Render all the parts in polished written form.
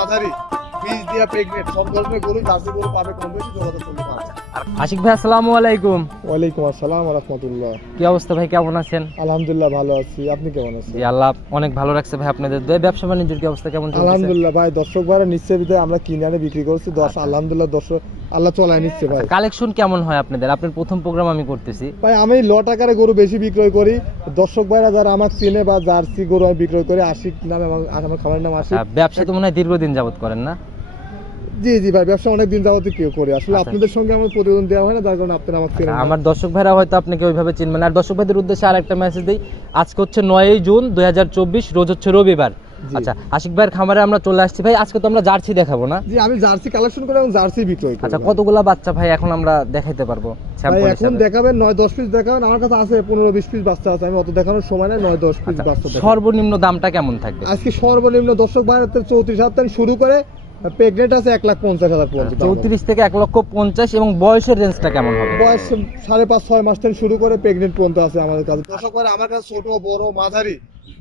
মাঝারি বীজ দিয়া প্রেগনেন্ট সব ধরনের গরু জার্সি গরু পাবে, কম বেশি যোগাযোগ করতে পারবে। আশিক ভাই আসসালামু আলাইকুম। ওয়ালাইকুম আসসালাম ওয়া রাহমাতুল্লাহ। কি অবস্থা ভাই, কেমন আছেন? আলহামদুলিল্লাহ ভালো আছি, আপনি কেমন আছেন? জি আল্লাহ অনেক ভালো রাখছে ভাই আপনাদের দোয়ায়। ব্যবসা বাণিজ্যের কি অবস্থা কেমন চলছে? আলহামদুলিল্লাহ ভাই, দর্শক ভাইরা নিচ্ছে বিধায় আমরা কিনে আনে বিক্রি করছি। আলহামদুলিল্লাহ দর্শক আল্লাহ চলায় নিচ্ছে ভাই। কালেকশন কেমন হয় আপনাদের? আপনার প্রথম প্রোগ্রাম আমি করতেছি ভাই, আমি লট আকারে গরু বেশি বিক্রয় করি। দর্শক ভাইরা যারা আমার চিনে বা জার্সি গরু আমি বিক্রয় করি, আশিক নামে আমার খামারের নাম আশিক। ব্যবসা তো মনে হয় দীর্ঘদিন যাবত করেন না? জি জি ভাই, ব্যবসা অনেক দিন যাবত কেউ করে আসলে আপনাদের সঙ্গে আমার প্রতিবেদন দেওয়া হয় না, যার কারণে আপনারা আমাকে চেনেন। আমার দর্শক ভাইরা হয়তো আপনাকে ওইভাবে চিনবেন। আর দর্শক ভাইদের উদ্দেশ্যে আরেকটা মেসেজ দিই, আজকে হচ্ছে 9 জুন 2024, রোজ হচ্ছে রবিবার। আচ্ছা, আশিক ভাইয়ের খামারে আমরা চলে আসছি ভাই। আজকে তো আমরা জার্সি দেখাবো না? জি, আমি জার্সি কালেকশন করে এবং জার্সি বিক্রয় করি। আচ্ছা, কতগুলা বাচ্চা ভাই এখন আমরা দেখাইতে পারবো? ভাই এখন দেখাবেন 9-10 পিস দেখাবেন, আমার কাছে আছে 15-20 পিস বাচ্চা আছে, আমি অত দেখানোর সময় নাই। 9-10 পিস বাচ্চা। সর্বনিম্ন দামটা কেমন থাকবে আজকে? সর্বনিম্ন দর্শক ভাইরা 34,000 থেকে শুরু করে, প্রেগনেন্ট আছে 1,50,000 পর্যন্ত। 34 থেকে 1,50,000। এবং বয়সের রেঞ্জটা কেমন হবে? বয়স 5.5-6 মাস থেকে শুরু করে প্রেগনেন্ট পর্যন্ত আছে আমাদের কাছে। দর্শক ভাইরা আমার কাছে ছোট বড় মাঝারি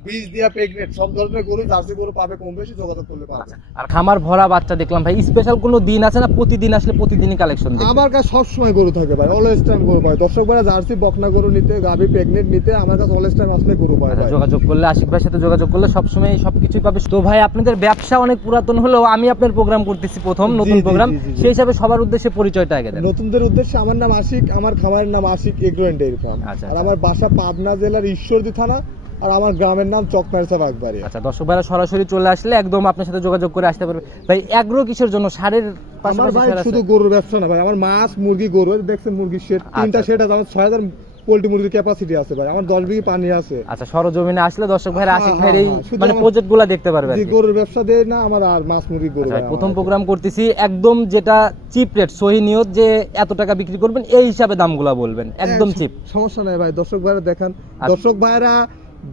বীজ দিয়া প্রেগনেন্ট সব ধরনের গরু জার্সি গরু পাবে, কম বেশি যোগাযোগ করলে পাবে। আর খামার ভরা বাচ্চা দেখলাম ভাই, স্পেশাল কোনো দিন আছে না? প্রতিদিন আসলে প্রতিদিনই কালেকশন দেখি? আমার কাছে সব সময় গরু থাকে ভাই, অলওয়েজ টাইম গরু পায়। দর্শক ভাইরা জার্সি বকনা গরু নিতে, গাভী প্রেগনেন্ট নিতে আমার কাছে অলওয়েজ টাইম আসলে গরু পায়। যোগাযোগ করলে, আশিক ভাইয়ের সাথে যোগাযোগ করলে সবসময় সবকিছুই পাবে। তো ভাই, আপনাদের ব্যবসা অনেক পুরাতন হলেও আমি আপনার প্রোগ্রাম করতেছি প্রথম, নতুন প্রোগ্রাম, সেই হিসাবে সবার উদ্দেশ্যে পরিচয়টা আগে দেন। নতুনদের উদ্দেশ্যে, আমার নাম আশিক, আমার খামারের নাম Ashik agro and dairy farm. আর আমার বাসা পাবনা জেলার ঈশ্বরদী থানা, আর আমার গ্রামের নাম চকমারসা বাগবাড়ি। আচ্ছা, দর্শক ভাইরা সরাসরি চলে আসলে একদম আপনার সাথে যোগাযোগ করে আসতে পারবে। ভাই এগ্রো কিসের জন্য? সারের পাশাপাশি শুধু গরুর ব্যবসা না ভাই, আমার মাছ মুরগি গরু দেখছেন, মুরগির শেড 3টা শেড আছে, আমার 6,000 পোল্ট্রি মুরগির ক্যাপাসিটি আছে ভাই, আমার 10 বিঘি পানি আছে। আচ্ছা, সরজমিনে আসলে দর্শক ভাইরা আশিক ভাইয়ের এই মানে প্রজেক্টগুলো দেখতে পারবে। জি, গরুর ব্যবসা দেই না আমার, আর মাছ মুরগি গরু। প্রথম প্রোগ্রাম করতেছি, একদম যেটা চিপ রেট, সহি নিয়ত যে এত টাকা বিক্রি করবেন এই হিসাবে দামগুলো বলবেন, একদম চিপ। সমস্যা নাই ভাই, দর্শক ভাইরা দেখেন, দর্শক ভাইরা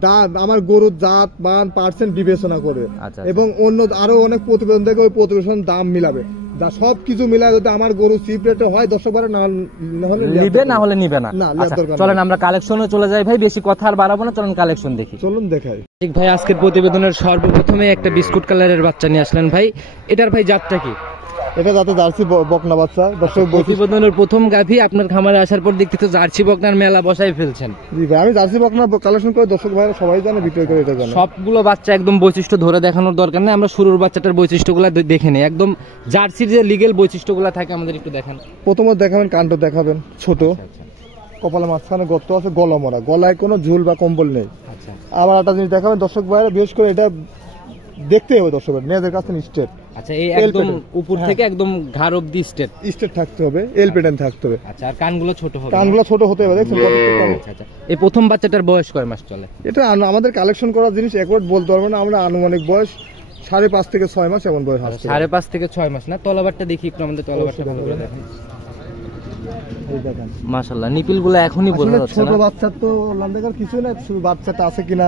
দাম আমার গরুর জাত মান পার্সেন্ট বিবেচনা করে এবং অন্য আরো অনেক প্রতিবেদন দেখে ওই প্রতিবেদন দাম মিলাবে, সবকিছু মিলায় যদি আমার গরু চিপ রেটে হয় দর্শক ভাইরা না হলে নিবে, না হলে নিবে না। চলেন আমরা কালেকশনে চলে যাই ভাই, বেশি কথা আর বাড়াবো না, চলেন কালেকশন দেখি। চলুন দেখাই। ঠিক ভাই, আজকের প্রতিবেদনের সর্বপ্রথমে একটা বিস্কুট কালারের বাচ্চা নিয়ে আসলেন ভাই। এটার ভাই জাতটা কি? এটা যাতে জার্সি বকনা বাচ্চা। দর্শক, প্রতিবেদনের প্রথম গাভী আপনার খামারে আসার পর দেখতে তো জার্সি বকনার মেলা বসাই ফেলছেন। জি ভাই, আমি জার্সি বকনা কালেকশন করে দর্শক ভাইরা সবাই জানে, বিক্রয় করে এটা জানে। সবগুলো বাচ্চা একদম বৈশিষ্ট্য ধরে দেখানোর দরকার নেই, আমরা শুরুর বাচ্চাটার বৈশিষ্ট্যগুলো দেখে নেই। একদম জার্সির যে লিগ্যাল বৈশিষ্ট্যগুলো থাকে আমাদের একটু দেখান। প্রথমত দেখাবেন কাণ্ড দেখাবেন ছোট, কপালে মাঝখানে গর্ত আছে, গলা মরা, গলায় কোনো ঝুল বা কম্বল নেই। আচ্ছা, আবার একটা জিনিস দেখাবেন দর্শক ভাইরা, বিশেষ করে এটা দেখতে হবে দর্শক ভাই, নেজের কাছে স্টেট। আচ্ছা, এই একদম উপর থেকে একদম ঘাড় অবধি স্টেট থাকতে হবে, এল প্যাটার্ন থাকতে হবে। আচ্ছা, আর কানগুলো ছোট হবে? কানগুলো ছোট হতে হবে, দেখছেন। আচ্ছা, এই প্রথম বাচ্চাটার বয়স কয় মাস চলে? এটা আমাদের কালেকশন করার জিনিস, একবার বলতে পারবো না, আমরা আনুমানিক বয়স 5.5 থেকে 6 মাস এমন বয়স আছে। 5.5 থেকে 6 মাস না? তলাবারটা দেখি একটু, আমাদের তলাবারটা ভালো করে দেখেন। মাশাআল্লাহ, নিপিলগুলো এখনই বোঝা যাচ্ছে না। ছোট বাচ্চা তো লান্ডাকার কিছু না, শুধু বাচ্চাটা আছে কিনা,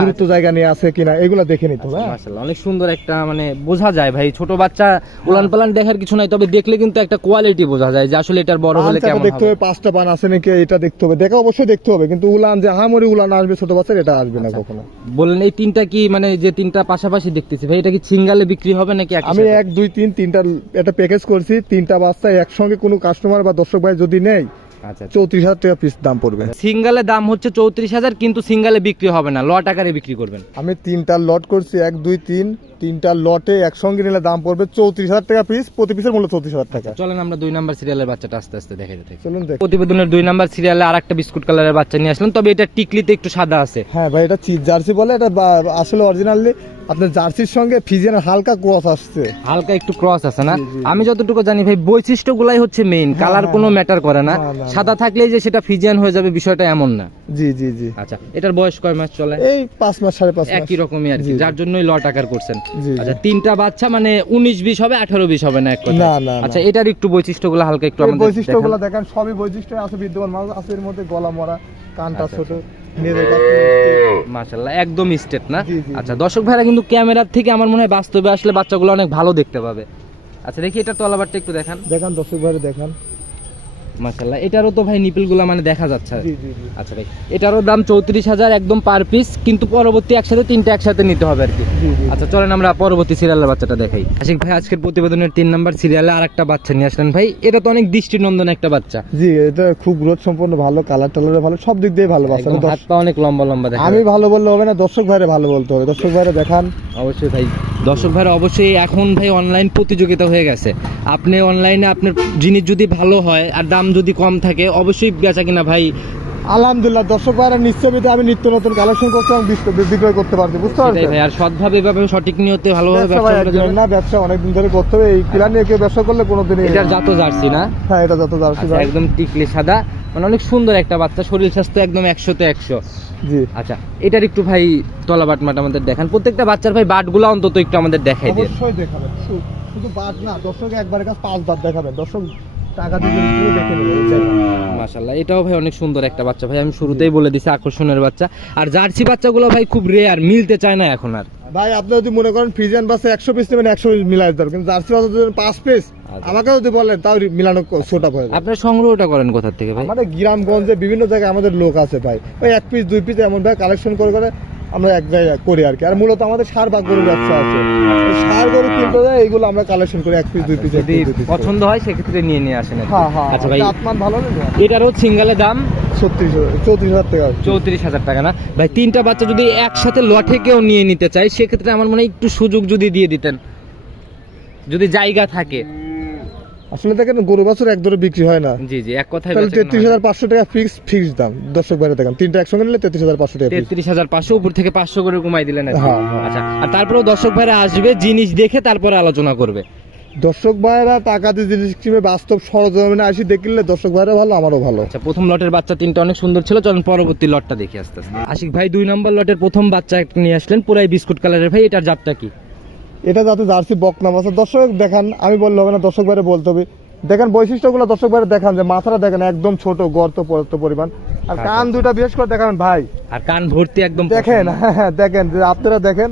গুরুত্ব জায়গা নিয়ে আছে কিনা, এগুলো দেখে নিতে হবে। মাশাআল্লাহ, অনেক সুন্দর একটা মানে বোঝা যায় ভাই, ছোট বাচ্চা উলান পালান দেখার কিছু নাই, তবে দেখলে কিন্তু একটা কোয়ালিটি বোঝা যায় যে আসলে এটার বড় হলে কেমন হবে। দেখতে হবে 5টা পান আছে নাকি, এটা দেখতে হবে, দেখা অবশ্যই দেখতে হবে, কিন্তু উলান যে হামরি উলান আসবে ছোট বাচ্চার, এটা আসবে না কখনো। বললেন এই তিনটা কি মানে যে তিনটা পাশাপাশি দেখতেছি ভাই, এটা কি সিঙ্গেলে বিক্রি হবে নাকি? আমি 1 2 3 তিনটা এটা প্যাকেজ করছি, 3টা বাচ্চা একসঙ্গে কোনো কাস্টমার বা দর্শক ভাই যদি নেয়, আচ্ছা 34,000 টাকা পিস দাম পড়বে। সিঙ্গেলে দাম হচ্ছে 34,000, কিন্তু সিঙ্গেলে বিক্রি হবে না, লট আকারে বিক্রি করবেন। আমি 3টা লট করছি, 1 2 3 3টা লটে একসঙ্গে নিলে দাম পড়বে 34,000 টাকা পিস, প্রতি পিসের মূল্য 34,000 টাকা। চলেন আমরা 2 নাম্বার সিরিয়ালের বাচ্চাটা আস্তে আস্তে দেখাইতে থাকি। চলুন দেখ। প্রতিবেদনের 2 নাম্বার সিরিয়ালে আরেকটা বিস্কুট কালারের বাচ্চা নিয়ে আসলেন, তবে এটা টিকলিতে একটু সাদা আছে। হ্যাঁ ভাই, এটা চিপ জার্সি বলে, এটা আসলে অরিজিনালি আপনার জার্সির সঙ্গে ফিজিয়ানের হালকা ক্রস আসছে, হালকা একটু ক্রস আছে না? আমি যতটুকু জানি ভাই, বৈশিষ্ট্যগুলাই হচ্ছে মেইন, কালার কোনো ম্যাটার করে না। সাদা থাকলেই যে সেটা ফিজিয়ান হয়ে যাবে বিষয়টা এমন না। জি জি জি। আচ্ছা, এটার বয়স কয় মাস চলে? এই 5 মাস 5.5 মাস, একই রকমই আর কি, যার জন্যই লট আকার করছেন। আচ্ছা, 3টা বাচ্চা মানে 19-20 হবে, 18-20 হবে না এক কথা? না না। আচ্ছা, এটার একটু বৈশিষ্ট্যগুলো হালকা একটু আমাদের বৈশিষ্ট্যগুলো দেখেন, সবই বৈশিষ্ট্য আছে বিদ্যমান, মাছ আছে এর মধ্যে, গলা মরা, কানটা ছোট, মাশাআল্লাহ একদম স্টেট না? আচ্ছা, দর্শক ভাইরা কিন্তু ক্যামেরার থেকে আমার মনে হয় বাস্তবে আসলে বাচ্চাগুলো অনেক ভালো দেখতে পাবে। আচ্ছা, দেখি এটা তলাবারটা একটু দেখান। দেখান দর্শক ভাইরা দেখান। মাশাআল্লাহ, এটারও তো ভাই নিপল গুলা মানে দেখা যাচ্ছে। জি জি জি। আচ্ছা ভাই, এটারও দাম 34,000 একদম পার পিস, কিন্তু পরবর্তী একসাথে তিনটা একসাথে নিতে হবে আর কি। আচ্ছা চলেন আমরা পরবর্তী সিরিয়ালের বাচ্চাটা দেখাই। আশিক ভাই আজকের প্রতিবেদনের 3 নাম্বার সিরিয়ালে আরেকটা বাচ্চা নিয়ে আসলেন ভাই, এটা তো অনেক দৃষ্টিনন্দন একটা বাচ্চা। জি, এটা খুব গ্রোথ সম্পন্ন, ভালো কালার টালারে ভালো, সব দিক দিয়ে ভালো বাচ্চা। হাত পা অনেক লম্বা লম্বা দেখা। আমি ভালো বললে হবে না, দর্শক ভাইরা ভালো বলতে হবে। দর্শক ভাইরা দেখান। অবশ্যই ভাই, দর্শক ভাইরা অবশ্যই, এখন ভাই অনলাইন প্রতিযোগিতা হয়ে গেছে। আপনি অনলাইনে আপনার জিনিস যদি ভালো হয় আর দাম যদি কম থাকে, অবশ্যই বেচা কিনা ভাই আলহামদুলিল্লাহ দর্শক ভাইরা নিশ্চয়ই আমি নিত্য নতুন কালেকশন করতে এবং বিক্রয় করতে পারছি, বুঝতে পারছেন ভাই। আর সৎভাবে এভাবে সঠিক নিয়তে ভালোভাবে ব্যবসা অনেকদিন ধরে করতে হবে। এই কিলা নিয়ে কেউ ব্যবসা করলে কোনোদিন। এটা জাত জার্সি না? হ্যাঁ, এটা জাত জার্সি, একদম টিকলি সাদা, মানে অনেক সুন্দর একটা বাচ্চা, শরীর স্বাস্থ্য একদম 100-তে 100। জি। আচ্ছা, এটার একটু ভাই তলা বাট মাট আমাদের দেখান, প্রত্যেকটা বাচ্চার ভাই বাটগুলো অন্তত একটু আমাদের দেখাই দিন। অবশ্যই দেখাবেন, শুধু বাট না, দর্শক একবারের কাছে 5 বাট দেখাবেন, দর্শক টাকা দিয়ে দেখে নেবেন। মাশাআল্লাহ, এটাও ভাই অনেক সুন্দর একটা বাচ্চা ভাই, আমি শুরুতেই বলে দিছি আকর্ষণের বাচ্চা। আর জার্সি বাচ্চাগুলো ভাই খুব রেয়ার, মিলতে চায় না এখন আর। ভাই আপনি যদি মনে করেন ফ্রিজিয়ান বাচ্চা 100 পিস নেবেন, 100 পিস মিলাই দেবেন, কিন্তু জার্সি বাচ্চা যদি 5 পিস আমাকে যদি বলেন তাও মিলানো ছোট হয়ে যায়। আপনার সংগ্রহটা করেন কোথা থেকে ভাই? আমাদের গ্রামগঞ্জে বিভিন্ন জায়গায় আমাদের লোক আছে ভাই, ওই 1 পিস 2 পিস এমন ভাই কালেকশন করে আমরা এক জায়গায় করি আর কি। আর মূলত আমাদের সার বাগ গরুর ব্যবসা আছে, সার গরু কিনতে যায়, এইগুলো আমরা কালেকশন করি 1 পিস 2 পিস। যদি পছন্দ হয় সেক্ষেত্রে নিয়ে আসেন। হ্যাঁ হ্যাঁ। আচ্ছা ভাই, আত্মান ভালো না, এটারও সিঙ্গেলের দাম 34,000 টাকা। 34,000 টাকা না ভাই? 3টা বাচ্চা যদি একসাথে লটে কেউ নিয়ে নিতে চায়, সেক্ষেত্রে আমার মনে হয় একটু সুযোগ যদি দিয়ে দিতেন, যদি জায়গা থাকে। আসলে দেখেন গরু বাছুর এক দরে বিক্রি হয় না। জি জি, এক কথায় 33,500 টাকা ফিক্স দাম। দর্শক ভাইরা দেখেন, 3টা একসঙ্গে নিলে 33,500 টাকা। 33,500 উপর থেকে 500 করে কমাই দিলেন। হ্যাঁ। আচ্ছা, আর তারপরেও দর্শক ভাইরা আসবে, জিনিস দেখে তারপরে আলোচনা করবে। দর্শক ভাইরা টাকা দিয়ে জিনিস কিনবে, বাস্তব সরজমিনে আসি দেখলে দর্শক ভাইরা ভালো, আমারও ভালো। আচ্ছা, প্রথম লটের বাচ্চা 3টা অনেক সুন্দর ছিল, চলুন পরবর্তী লটটা দেখি আস্তে আস্তে। আশিক ভাই 2 নম্বর লটের প্রথম বাচ্চা একটা নিয়ে আসলেন, পুরাই বিস্কুট কালারের ভাই, এটার জাতটা কি? এটা যাতে জার্সি বকনা বাচ্চা। দর্শক দেখান, আমি বললে হবে না, দর্শক ভাইরা বলতে হবে। দেখেন বৈশিষ্ট্যগুলো দর্শক ভাইরা দেখান, যে মাথাটা দেখেন একদম ছোট, গর্ত পর্যাপ্ত পরিমাণ, আর কান দুইটা বিশেষ করে দেখান ভাই, আর কান ভর্তি একদম দেখেন। হ্যাঁ দেখেন, যে আপনারা দেখেন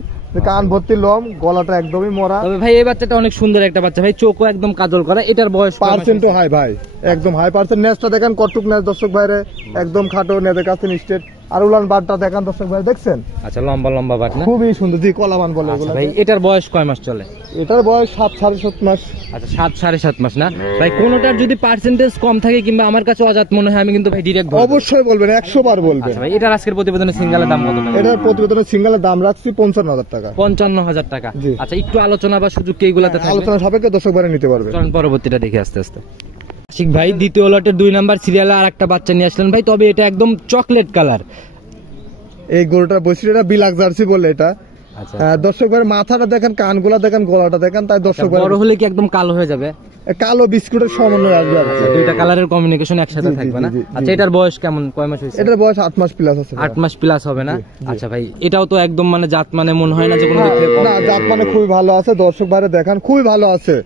কান ভর্তি লোম, গলাটা একদমই মরা। তবে ভাই এই বাচ্চাটা অনেক সুন্দর একটা বাচ্চা ভাই, চোখও একদম কাজল করা। এটার বয়স পার্সেন্ট হাই ভাই, একদম হাই পার্সেন্ট। নেজটা দেখেন কটুক নেজ দর্শক ভাইরে, একদম খাটো, নেজের কাছে স্ট্রেট। আর উলান বাটটা দেখেন দর্শক ভাই, দেখছেন? আচ্ছা, লম্বা লম্বা বাট না? খুবই সুন্দর, জি কলাবান বলে এগুলো। ভাই এটার বয়স কয় মাস চলে? এটার বয়স 7-7.5 মাস। আচ্ছা, 7-7.5 মাস না ভাই? কোনোটার যদি পার্সেন্টেজ কম থাকে কিংবা আমার কাছে অজাত মনে হয়, আমি কিন্তু ভাই ডিরেক্ট অবশ্যই বলবেন, 100 বার বলবেন। ভাই এটার আজকের প্রতিবেদনের সিঙ্গেলের দাম কত টাকা? এটার প্রতিবেদনের সিঙ্গেলের দাম রাখছি 55,000 টাকা। 55,000 টাকা। আচ্ছা, একটু আলোচনা বা সুযোগ কি এগুলাতে থাকবে? আলোচনা সাপেক্ষে দর্শক ভাইরা নিতে পারবে। চলুন পরবর্তীটা দেখি আস্তে আস্তে। আশিক ভাই দ্বিতীয় লটের 2 নাম্বার সিরিয়ালে আরেকটা বাচ্চা নিয়ে আসলেন ভাই, তবে এটা একদম চকলেট কালার। এই গরুটার বৈশিষ্ট্যটা বিলাক জার্সি বলে এটা। আচ্ছা, দর্শক ভাই মাথাটা দেখেন, কানগুলা দেখেন, গলাটা দেখেন, তাই দর্শক ভাই বড় হলে কি একদম কালো হয়ে যাবে? কালো বিস্কুটের সমন্বয় আসবে। আচ্ছা, দুইটা কালারের কমিউনিকেশন একসাথে থাকবে না? আচ্ছা, এটার বয়স কেমন, কয় মাস হয়েছে? এটার বয়স 8 মাস প্লাস আছে। 8 মাস প্লাস হবে না? আচ্ছা ভাই, এটাও তো একদম মানে জাত মানে মনে হয় না যে কোনো না, জাত মানে খুবই ভালো আছে। দর্শক ভাইরা দেখান, খুবই ভালো আছে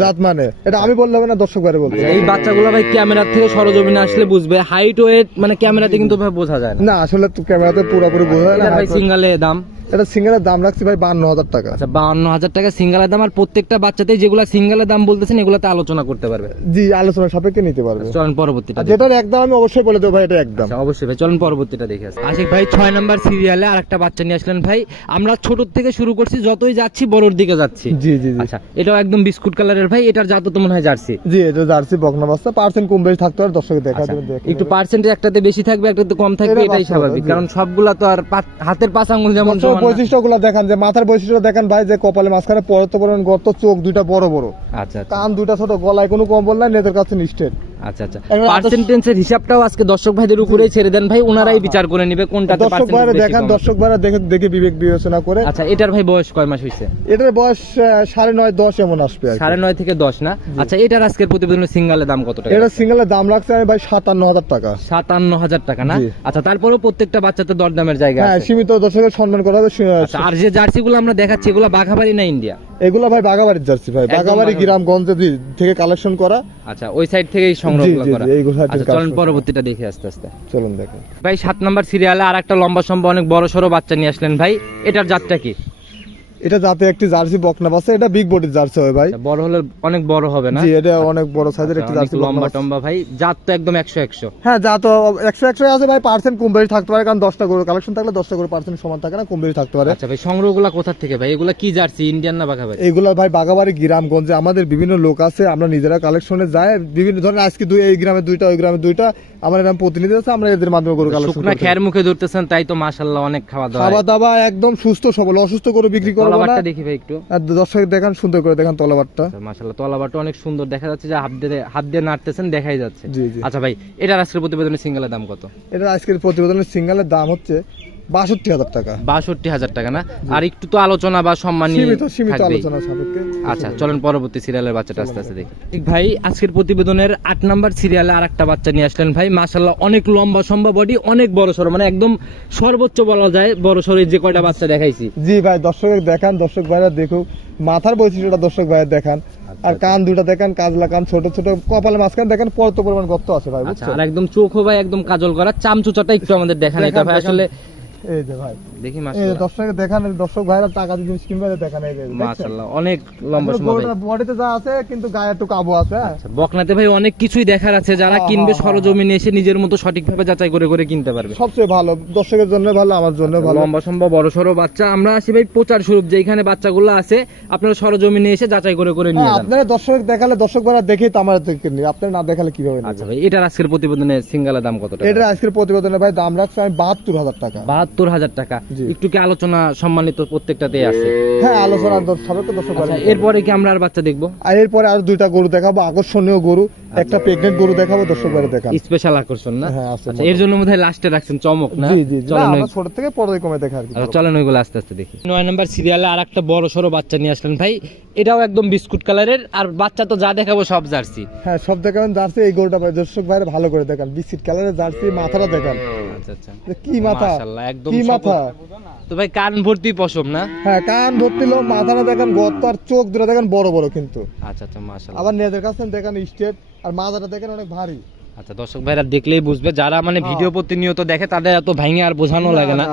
জাত মানে। এটা আমি বললে হবে না, দর্শক ভাইরা বলবে। এই বাচ্চাগুলো ভাই ক্যামেরা থেকে সরজমিনে আসলে বুঝবে, হাইট ওয়েট মানে ক্যামেরাতে কিন্তু ভাই বোঝা যায় না। না, আসলে তো ক্যামেরাতে পুরোপুরি বোঝা যায় না। ভাই সিঙ্গেলে দাম? এটা সিঙ্গেলের দাম রাখছি ভাই 52,000 টাকা। আচ্ছা, 52,000 টাকা সিঙ্গেলের দাম। আর প্রত্যেকটা বাচ্চাতে যেগুলো সিঙ্গেলের দাম বলতেছেন, এগুলোতে আলোচনা করতে পারবে? জি, আলোচনা সাপেক্ষে নিতে পারবে। চলুন পরবর্তীটা। যেটার একদম আমি অবশ্যই বলে দেবো ভাই, এটা একদম। অবশ্যই ভাই, চলুন পরবর্তীটা দেখে আসি। আশিক ভাই 6 নাম্বার সিরিয়ালে আরেকটা বাচ্চা নিয়ে আসলেন ভাই। আমরা ছোট থেকে শুরু করছি, যতই যাচ্ছি বড়র দিকে যাচ্ছি। জি জি। আচ্ছা, এটাও একদম বিস্কুট কালারের ভাই, এটার জাত তো মনে হয় জার্সি। জি, এটা জার্সি বকনা বাচ্চা। পার্সেন্ট কম বেশি থাকতে পারে, দর্শক দেখা দেবে। একটু পার্সেন্টেজ একটাতে বেশি থাকবে, একটাতে কম থাকবে, এটাই স্বাভাবিক, কারণ সবগুলা তো আর হাতের পাঁচ আঙ্গুল যেমন। বৈশিষ্ট্যগুলো দেখেন, যে মাথার বৈশিষ্ট্য দেখেন ভাই, যে কপালে মাঝখানে পরতে পরিমাণ গর্ত, চোখ দুইটা বড় বড়, আচ্ছা, কান দুইটা ছোট, গলায় কোনো কম্বল নাই, নেদের কাছে নিষ্ঠের। আচ্ছা আচ্ছা, পার্সেন্টেজের হিসাবটাও আজকে দর্শক ভাইদের উপরেই ছেড়ে দেন ভাই, ওনারাই বিচার করে নেবে কোনটাতে দর্শক ভাইরা দেখেন, দর্শক ভাইরা দেখে বিবেক বিবেচনা করে। আচ্ছা, এটার ভাই বয়স কয় মাস হইছে? এটার বয়স 9.5-10 এমন আসবে। 9.5 থেকে 10 না? আচ্ছা, এটার আজকের প্রতিবেদনের সিঙ্গেলের দাম কত টাকা? এটা সিঙ্গেলের দাম রাখছে আমি ভাই 57,000 টাকা। 57,000 টাকা না? আচ্ছা, তারপরেও প্রত্যেকটা বাচ্চাতে দরদামের জায়গা আছে। হ্যাঁ, সীমিত দর্শকের সম্মান করা হবে। আচ্ছা, আর যে জার্সিগুলো আমরা দেখাচ্ছি, এগুলো বাঘাবাড়ি না ইন্ডিয়া? এগুলো ভাই বাগাবাড়ির জার্সি ভাই, বাগাবাড়ি গ্রামগঞ্জ থেকে কালেকশন করা। আচ্ছা, ওই সাইড থেকেই সংগ্রহ করা। আচ্ছা, চলুন পরবর্তীটা দেখি আস্তে আস্তে। চলুন দেখেন ভাই 7 নাম্বার সিরিয়ালে আর একটা লম্বা সম্ভব অনেক বড় সড়ো বাচ্চা নিয়ে আসলেন ভাই, এটার জাতটা কি? এটা যাতে একটি জার্সি বকনা বাচ্চা, এটা বিগ বডির জার্সি হবে ভাই, বড় হলে অনেক বড় হবে না? জি এটা অনেক বড় সাইজের একটি জার্সি লম্বা টম্বা ভাই, জাত তো একদম 100 হ্যাঁ জাত 100 আছে ভাই, পার্সেন্ট কম বেশি থাকতে পারে, কারণ 10টা গরু কালেকশন থাকলে 10টা গরু পার্সেন্ট সমান থাকে না, কম বেশি থাকতে পারে। আচ্ছা ভাই, সংগ্রহগুলো কোথা থেকে ভাই? এগুলা কি জার্সি, ইন্ডিয়ান না বাঘাবাড়ি? এগুলা ভাই বাঘাবাড়ি গ্রামগঞ্জে আমাদের বিভিন্ন লোক আছে, আমরা নিজেরা কালেকশনে যাই, বিভিন্ন ধরনের আজকে এই গ্রামে 2টা ওই গ্রামে 2টা, আমার এরকম প্রতিনিধি আছে, আমরা এদের মাধ্যমে গরু কালেকশন করি। শুকনা খের মুখে ধরতেছেন, তাই তো মাশাআল্লাহ অনেক খাওয়া দাওয়া একদম সুস্থ সবল, অসুস্থ গরু বিক্রি করব না। তলাবাটটা দেখি ভাই একটু, আর দর্শক দেখেন সুন্দর করে দেখেন তলাবাটটা, মাশাআল্লাহ তলাবাটটা অনেক সুন্দর দেখা যাচ্ছে, যে হাত দিয়ে নাড়তেছেন দেখাই যাচ্ছে। জি জি। আচ্ছা ভাই, এটার আজকের প্রতিবেদনের সিঙ্গেলের দাম কত? এটা আজকের প্রতিবেদনের সিঙ্গেলের দাম হচ্ছে 62,000 টাকা। 62,000 টাকা না? আর একটু তো আলোচনা বা সম্মান সীমিত আলোচনা সাপেক্ষে। আচ্ছা চলেন পরবর্তী সিরিয়ালের বাচ্চাটা আস্তে আস্তে দেখি। ঠিক ভাই, আজকের প্রতিবেদনের 8 নাম্বার সিরিয়ালে আরেকটা বাচ্চা নিয়ে আসলেন ভাই, মাশাআল্লাহ অনেক লম্বা সম্ভব বডি, অনেক বড় সরো, মানে একদম সর্বোচ্চ বলা যায় বড় সরো যে কয়টা বাচ্চা দেখাইছি। জি ভাই, দর্শক দেখান, দর্শক ভাইরা দেখুক মাথার বৈশিষ্ট্যটা, দর্শক ভাইরা দেখান, আর কান দুটো দেখেন, কাজলা কান, ছোট ছোট, কপালে মাঝখানে দেখেন কত পরিমাণ গর্ত আছে ভাই, বুঝছেন? আর একদম চোখও ভাই একদম কাজল করা, চামচুচাটা একটু আমাদের দেখান এটা ভাই, আসলে এই যে ভাই দেখি মাশাআল্লাহ, দর্শক দেখান, দর্শক ভাইরা টাকা দিয়ে স্ক্রিন বাইরে দেখান, এই যে মাশাআল্লাহ অনেক লম্বা সম্ভব বডিতে যা আছে, কিন্তু গায়ে একটু কাবু আছে। আচ্ছা, বকনাতে ভাই অনেক কিছুই দেখার আছে, যারা কিনবে সরজমিনে এসে নিজের মতো সঠিকভাবে যাচাই করে করে কিনতে পারবে, সবচেয়ে ভালো, দর্শকের জন্য ভালো, আমার জন্য ভালো। লম্বা সম্ভব বড় সরো বাচ্চা। আমরা আসি ভাই প্রচার স্বরূপ, যেখানে বাচ্চাগুলো আছে আপনারা সরজমিনে এসে যাচাই করে করে নিয়ে যান। আপনারা দর্শক দেখালে, দর্শক ভাইরা দেখেই তো আমরা কিনি, আপনারা না দেখালে কিভাবে? আচ্ছা ভাই, এটার আজকের প্রতিবেদনে সিঙ্গেলের দাম কত টাকা? এটার আজকের প্রতিবেদনে ভাই দাম রাখছি আমি 72,000 টাকা। 72,000 টাকা। একটু কি আলোচনা সম্মানিত প্রত্যেকটাতেই আছে? হ্যাঁ, আলোচনা সবাইকে দর্শক। এরপরে কি আমরা আর বাচ্চা দেখবো? আর এরপরে আর 2টা গরু দেখাবো, আকর্ষণীয় গরু, একটা প্রেগনেন্ট গরু দেখাবো, দর্শক ভাইরা দেখান, স্পেশাল আকর্ষণ না? হ্যাঁ আছে। এর জন্য বোধহয় লাস্টে রাখছেন চমক না? জি জি, আমরা ছোট থেকে পরে কমে দেখা আর কি। চলেন ওইগুলো আস্তে আস্তে দেখি। 9 নাম্বার সিরিয়ালে আরেকটা বড় সরো বাচ্চা নিয়ে আসলেন ভাই, এটাও একদম বিস্কুট কালারের, আর বাচ্চা তো যা দেখাবো সব জার্সি। হ্যাঁ সব দেখাবেন জার্সি, এই গরুটা ভাই দর্শক ভাইরা ভালো করে দেখান, বিস্কুট কালারের জার্সি, মাথাটা দেখান। আচ্ছা আচ্ছা, কি মাথা, মাশাআল্লাহ একদম কি মাথা তো ভাই, কান ভর্তি পশম না? হ্যাঁ কান ভর্তি লোম, মাথাটা দেখেন গর্ত, আর চোখ দুটো দেখেন বড় বড় কিন্তু। আচ্ছা আচ্ছা, মাশাআল্লাহ। আবার নেদের কাছে দেখেন স্ট্রেট, আর মাথাটা দেখেন অনেক ভারী। আচ্ছা, দর্শক ভাইরা দেখলেই বুঝবে, যারা মানে ভিডিও প্রতিনিয়ত দেখে তাদের এত ভাঙে আর বোঝানো লাগে না,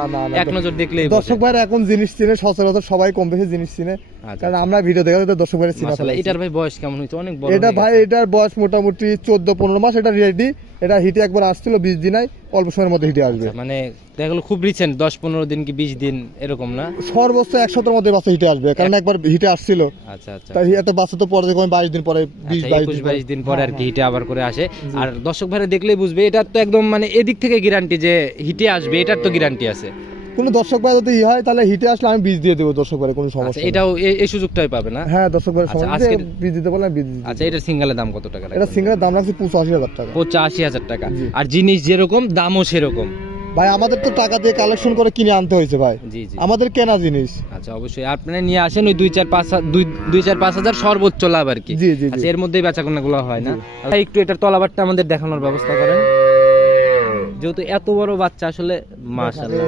এক নজর দেখলেই। দর্শক ভাইরা এখন জিনিস চিনে, সচরাচর সবাই কম বেশি জিনিস চিনে, কারণ আমরা ভিডিও দেখে দর্শক ভাইরা চিনে। মাশাআল্লাহ, এটার ভাই বয়স কেমন হইছে? অনেক বড়। এটা ভাই এটার বয়স মোটামুটি 14-15 মাস, এটা রেডি, এটা হিটে একবার আসছিল 20 দিন, অল্প সময়ের মধ্যে হিটে আসবে। মানে দেখা গেল খুব রিসেন্ট, 10-15 দিন কি 20 দিন এরকম না? সর্বোচ্চ 1 সপ্তাহের মধ্যে বাচ্চা হিটে আসবে, কারণ একবার হিটে আসছিল। আচ্ছা আচ্ছা, তাই একটা বাচ্চা তো পরে দেখো 22 দিন পরে, 20-22 দিন পরে আর কি হিটে আবার করে আসে। আর দর্শক ভাইরা দেখলেই বুঝবে, এটার তো একদম মানে এদিক থেকে গ্যারান্টি যে হিটে আসবে, এটার তো গ্যারান্টি আছে। কোন দর্শক ভাই যদি হয় তাহলে হিটে আসলে আমি বীজ দিয়ে দেবো দর্শক ভাই, কোনো সমস্যা নেই। এটাও এই সুযোগটাই পাবে না? হ্যাঁ দর্শক ভাই সমস্যা নেই, বীজ দিতে বললাম বীজ দিতে। আচ্ছা, এটার সিঙ্গেলের দাম কত টাকা? এটা সিঙ্গেলের দাম রাখছি 85,000 টাকা। 85,000 টাকা। আর জিনিস যেরকম দামও সেরকম ভাই, আমাদের তো টাকা দিয়ে কালেকশন করে কিনে আনতে হয়েছে ভাই, জি জি, আমাদের কেনা জিনিস। আচ্ছা অবশ্যই আপনারা নিয়ে আসেন, ওই 2-4-5 হাজার সর্বোচ্চ লাভ আর কি। জি জি, আচ্ছা, এর মধ্যেই বেচাকেনাগুলো হয় না? একটু এটার তলাবারটা আমাদের দেখানোর ব্যবস্থা করেন, যেহেতু এত বড় বাচ্চা আসলে। মাশাআল্লাহ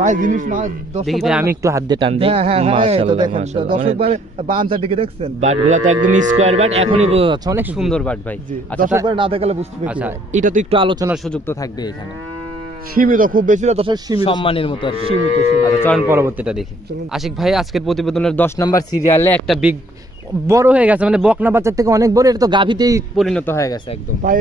ভাই, জিনিস না দেখি ভাই, আমি একটু হাত দিয়ে টান দিই। মাশাআল্লাহ মাশাআল্লাহ, দর্শক ভাই বানটা দিকে দেখছেন, বাটগুলো তো একদম স্কয়ার বাট, এখনই বোঝা যাচ্ছে অনেক সুন্দর বাট ভাই। আচ্ছা, দর্শক ভাই না দেখালে বুঝতে পারবে। আচ্ছা, এটা তো একটু আলোচনার সুযোগ তো থাকবে এখানে, সীমিত, খুব বেশি না দর্শক, সীমিত সম্মানের মতো আর কি, সীমিত। আচ্ছা চলেন পরবর্তীটা দেখি। আশিক ভাই, আজকের প্রতিবেদনের 10 নাম্বার সিরিয়ালে একটা বিগ বড় হয়ে গেছে, মানে বকনা বাচ্চার থেকে অনেক বড়, এটা তো গাভীতেই পরিণত হয়ে গেছে একদম ভাই।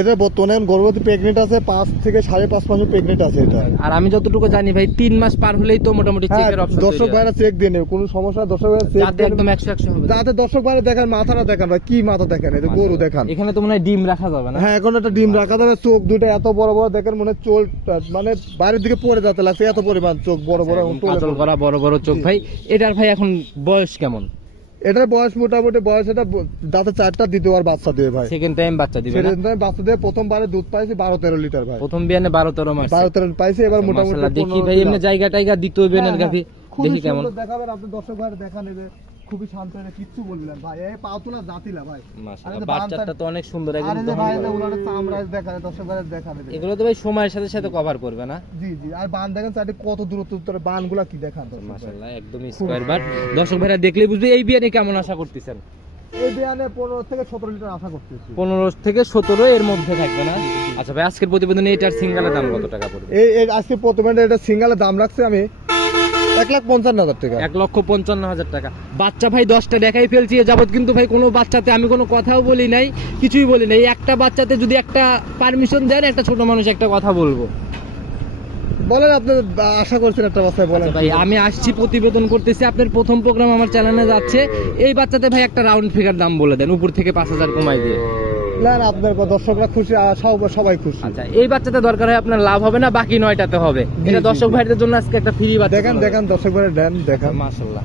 এটা বর্তমানে গর্ভবতী প্রেগনেন্ট আছে, 5 থেকে 5.5 মাস প্রেগনেন্ট আছে এটা। আর আমি যতটুকু জানি ভাই 3 মাস পার হলেই তো মোটামুটি চেকের অপশন। দর্শক ভাইরা চেক দিয়ে নেবে, কোনো সমস্যা, দর্শক ভাইরা চেক যাতে একদম 100 হবে, যাতে দর্শক ভাইরা দেখেন মাথাটা দেখেন ভাই, কি মাথা দেখেন, এই গরু দেখেন। এখানে তো মনে হয় ডিম রাখা যাবে না? হ্যাঁ, এখন একটা ডিম রাখা যাবে। চোখ দুটো এত বড় বড় দেখেন, মনে চোল মানে বাইরের দিকে পড়ে যেতে লাগছে, এত পরিমাণ চোখ বড় বড়, কাজল করা বড় বড় চোখ ভাই। এটার ভাই এখন বয়স কেমন? এটার বয়স মোটামুটি বয়স, এটা দাঁতে 4টা, দ্বিতীয়বার বাচ্চা দিয়ে ভাই, সেকেন্ড টাইম বাচ্চা দিবে। সেকেন্ড টাইম বাচ্চা দিয়ে প্রথমবারে দুধ পাইছি 12-13 লিটার ভাই, প্রথম বিয়ানে 12-13 মাস, 12-13 পাইছি। এবার মোটামুটি দেখি ভাই এমনি জায়গা টাইগা দ্বিতীয় বিয়ানের গাভী দেখি কেমন দেখাবেন আপনি, দর্শক ভাইরা দেখা নেবে, খুবই শান্ত, এটা কিচ্ছু বললেন ভাই, এই পাউতুলা জাতিলা ভাই, মাশাআল্লাহ বাচ্চাটা তো অনেক সুন্দর একদম। আরে ভাই না ওনার চামড়া দেখায়, দর্শক ভাইরা দেখাবে, এগুলো তো ভাই সময়ের সাথে সাথে কভার করবে না? জি জি। আর বান দেখেন চারটি কত দূরত্ব, বানগুলা কি দেখান, মাশাআল্লাহ একদম স্কয়ার বাট। দর্শক ভাইরা দেখলেই বুঝবে এই বিয়ানে কেমন আশা করতেছেন? এই বিয়ানে 15 থেকে 17 লিটার আশা করতেছি। 15 থেকে 17 এর মধ্যে থাকবে না? আচ্ছা ভাই, আজকের প্রতিবেদনে এটার সিঙ্গেলের দাম কত টাকা পড়বে? এই আজকে প্রতিবেদনে এটা সিঙ্গেলের দাম রাখছি আমি 1,55,000 টাকা। 1,55,000 টাকা। বাচ্চা ভাই 10টা দেখাই ফেলছি এ যাবত, কিন্তু ভাই কোনো বাচ্চাতে আমি কোনো কথাও বলি নাই, কিছুই বলি নাই। একটা বাচ্চাতে যদি একটা পারমিশন দেন, একটা ছোট মানুষ একটা কথা বলবো। বলেন, আপনি আশা করছেন একটা বাচ্চায়, বলেন ভাই। আমি আসছি প্রতিবেদন করতেছি, আপনার প্রথম প্রোগ্রাম আমার চ্যানেলে যাচ্ছে। এই বাচ্চাতে ভাই একটা রাউন্ড ফিগার দাম বলে দেন, উপর থেকে 5,000 কমাই দিয়ে। না না, আপনার দর্শকরা খুশি, সবাই খুশি। আচ্ছা, এই বাচ্চাতে দরকার হয় আপনার লাভ হবে না, বাকি 9টাতে হবে। এটা দর্শক ভাইদের জন্য আজকে একটা ফ্রি বাচ্চা। দেখেন দর্শক ভাইরা দেন, দেখেন মাশাআল্লাহ।